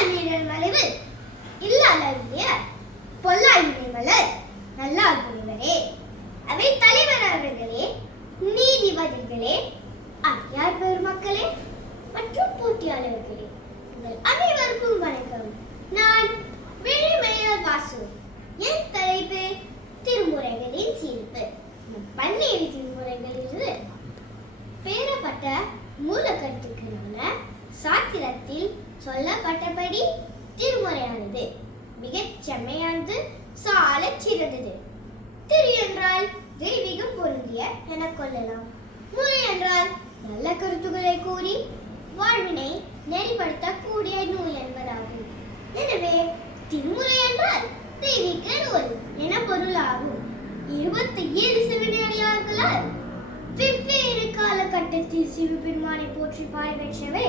இல்லால் வீரர் மலைவு இல்லால் அருளிய பொல்லாய் மலர் நல்லால் புனிவரே, அவை தலைவர் அவர்களே, நீதிபதிகளே, அடியார் பெருமக்களே மற்றும் போட்டியாளர்களே, உங்கள் அனைவருக்கும் வணக்கம். நான் விழிமலையார் வாசு. என் தலைப்பு திருமுறைகளின் சீர்ப்பு. பன்னிரு திருமுறைகளிலிருந்து பெறப்பட்ட மூல கருத்துக்களான சாத்திரத்தில் சொல்லப்பட்டபடி திருமுறையானது மிகச் செம்மையானது, சாலச் சிறந்தது. திரு என்றால் தெய்வீகம் பொருந்திய என கொள்ளலாம். முறை என்றால் நல்ல கருத்துக்களை கூறி வாழ்வினை நெறிப்படுத்தக்கூடிய நூல் என்பதாகும். எனவே திருமுறை என்றால் தெய்வீக நூல் என பொருளாகும். 27 சிவனடியார்களால் வெவ்வேறு காலகட்டத்தில் சிவபெருமானை போற்றி பாடி பெற்றவை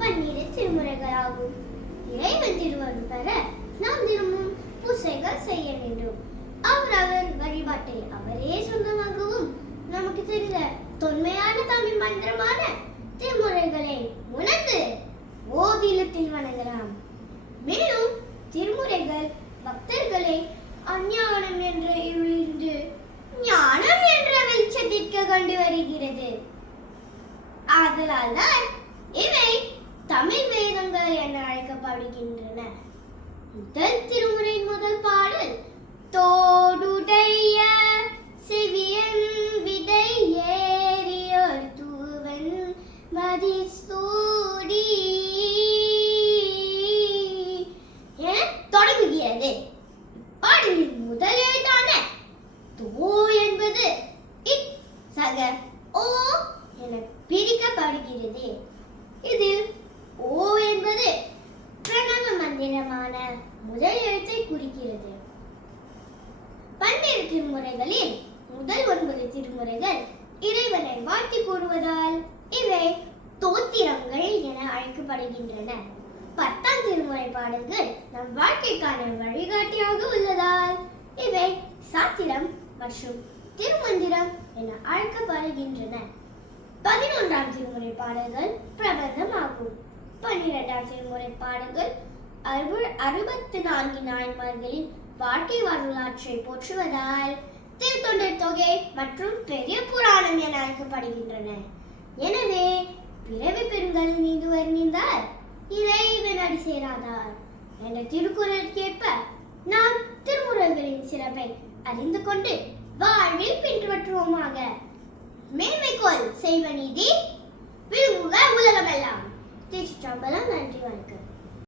12 திருமுறைகளாகும். இறைவன் திருவருள் பெற நாம் தினமும் பூசைகள் செய்ய வேண்டும். அவர் வழிபாட்டை அவரே சொந்தமாகவும் நமக்கு தெரிந்த தொன்மையான தமிழ் மந்திரமான திருமுறைகளை உணர்ந்து ஓதிலத்தில் வணங்கலாம். மேலும் திருமுறைகள் பக்தர்களை அஞ்ஞானம் என்ற இருளிலிருந்து ஞானம் என்ற வெளிச்சத்திற்கு கொண்டு வருகிறது. ஆதலால்தான் இவை தமிழ் வேதங்கள் என அழைக்கப்படுகின்றன. முதல் திருமுறையின் முதல் பாடல் தோடுடைய செவியன் விடை ஏறியோர் தூவன் மதிசூடி என தொடங்குகிறது. பாடலின் முதல் எழுத்தான தோ என்பது இக் சக ஓ என பிரிக்கப்படுகிறது. இதில் ஓ என்பது பிரணவ மந்திரமான முதல் எழுத்தை குறிக்கிறது. 12 திருமுறைகளில் முதல் 9 திருமுறைகள் இறைவனை வாழ்த்தி கூறுவதால் இவை தோத்திரங்கள் என அழைக்கப்படுகின்றன. 10ஆம் திருமுறை பாடல்கள் நம் வாழ்க்கைக்கான வழிகாட்டியாக உள்ளதால் இவை சாத்திரம் மற்றும் திருமந்திரம் என அழைக்கப்படுகின்றன. 11ஆம் திருமுறை பாடல்கள் பிரபந்தம் ஆகும். 12ஆம் திருமுறை பாடல்கள் 64 நாயன்மார்களின் வாழ்க்கை வரலாற்றை போற்றுவதால் திருத்தொண்டர் தொகை மற்றும் பெரிய புராணம் என அழைக்கப்படுகின்றன. எனவே பிறவி பெருங்கல் நீந்து வருந்தார் இறைவன் அடி சேராதார் என்ற திருக்குறளுக்கேற்ப நாம் திருமுறைகளின் சிறப்பை அறிந்து கொண்டு வாழ்வில் பின்பற்றுவோமாக. மேன்மைக்கோள் செய்வ நீதி விழுங்குக உலகமெல்லாம். திருச்சிற்றம்பலம். நன்றி, வணக்கம்.